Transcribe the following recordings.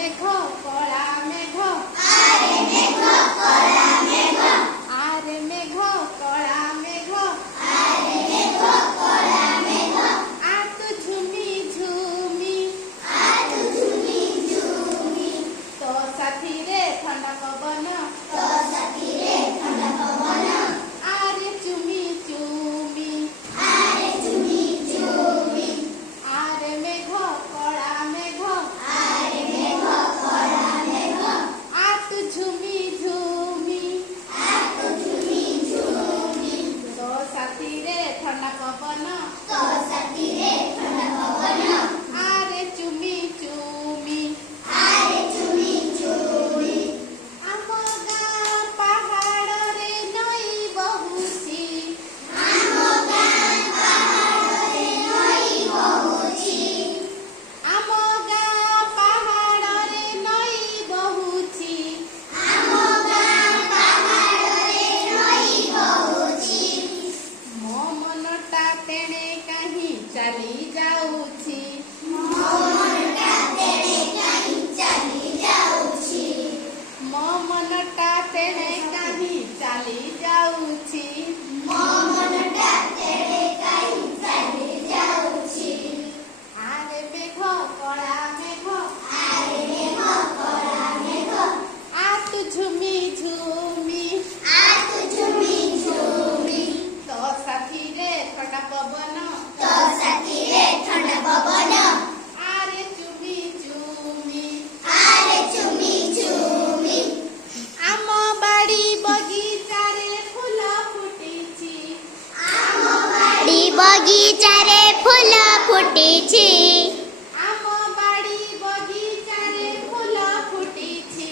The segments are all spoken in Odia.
মেঘ কলা মেঘ আরে মেঘ কলা মেঘ আরে মেঘ কলা মেঘ আরে মেঘ কলা মেঘ আতু ঝুমি ঝুমি আতু ঝুমি ঝুমি তো সাথীরে ঠান্ডা পবন তো সাথীরে ঠান্ডা পবন আরে চুমি চুমি আরে ঝুমি ঝুমি আরে মেঘ কলা মেঘ আরে মেঘ কলা মেঘ আতু ঝুমি ঝুমি আতু ঝুমি ঝুমি তো সাথীরে ঠান্ডা পবন তো সাথীরে ঠান্ডা পবন আরে চুমি চুমি আরে ঝুমি ঝুমি ଆମ ଗାଁ ପାହାଡ଼ରେ ନଈ ବହୁଛି ଆମ ଗାଁ ପାହାଡ଼ରେ ନଈ ବହୁଛି ଆମ ଗାଁ ପାହାଡ଼ରେ ନଈ ବହୁଛି ଆମ ଗାଁ ପାହାଡ଼ରେ ନଈ ବହୁଛି ମୋ ମନଟା ତେଣେ କାହିଁ ଚାଲି ଯାଉଛି ମୋ ମନଟା ତେଣେ କାହିଁ ଚାଲି ଯାଉଛି ମୋ ମନଟା ତେଣେ କାହିଁ ଚାଲି ଯାଉଛି ମୋ ମନଟା ତେଣେ କାହିଁ ଚାଲି ଯାଉଛି ଆରେ ମେଘ କଳା ମେଘ ଆରେ ମେଘ କଳା ମେଘ ଆତୁ ଝୁମି ଝୁମି ଆତୁ ଝୁମି ଝୁମି ତୋ ସାଥିରେ ଥଣ୍ଡା ପବନ ତୋ ସାଥୀରେ ଥଣ୍ଡା ପବନ ଆରେ ଚୁମି ଚୁମି ଆରେ ଝୁମି ଝୁମି ଆମ ବାଡ଼ି ବଗିଚାରେ ଫୁଲ ଫୁଟିଛି ଆମ ବାଡ଼ି ବଗିଚାରେ ଫୁଲ ଫୁଟିଛି ଆମ ବାଡ଼ି ବଗିଚାରେ ଫୁଲ ଫୁଟିଛି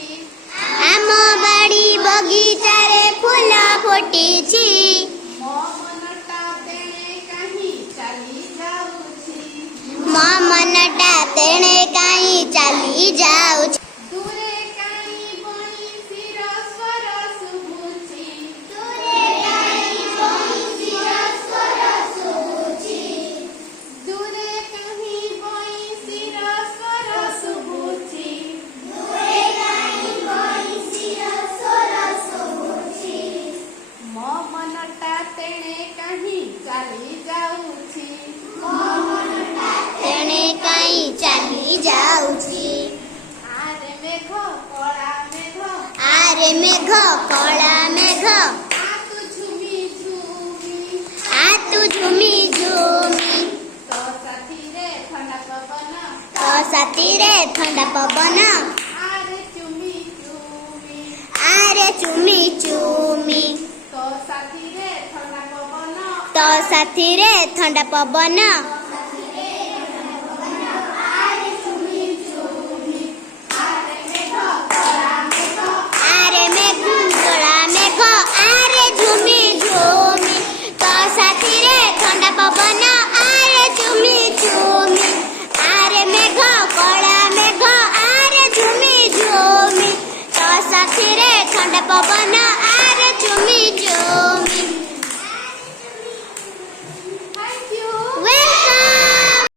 ଆମ ବାଡ଼ି ବଗିଚାରେ ଫୁଲ ଫୁଟିଛି ମୋ ମନଟା ତେଣେ କାହିଁ ଚାଲି ଯାଉଛି ମୋ ମନଟା ତେଣେ କାହିଁ ଚାଲି ଯାଉଛି ଦୂରେ କାହିଁ ବଇଁଶୀର ସ୍ୱର ଶୁଭୁଛି ଦୂରେ କାହିଁ ବଂଶୀର ସ୍ୱର ଶୁଭୁଛି ଦୂରେ କାହିଁ ବଇଁଶୀର ସ୍ୱର ଶୁଭୁଛି ଦୂରେ କାହିଁ ବଂଶୀର ସ୍ୱର ଶୁଭୁଛି ମୋ ମନଟା ତେଣେ କାହିଁ ଚାଲି ଯାଉଛି ମୋ ମନଟା ତେଣେ କାହିଁ ଚାଲି ଯାଉଛି ଆରେ ମେଘ କଳା ମେଘ ଆରେ ମେଘ କଳା ମେଘ ଆତୁ ଝୁମି ଝୁମି ଆତୁ ଝୁମି ଝୁମି ତୋ ସାଥିରେ ଥଣ୍ଡା ପବନ ତୋ ସାଥୀରେ ଥଣ୍ଡା ପବନ ଆରେ ଚୁମି ଚୁମି ଆରେ ଚୁମି ଚୁମି ତୋ ସାଥିରେ ଥଣ୍ଡା ପବନ ତୋ ସାଥୀରେ ଥଣ୍ଡା ପବନ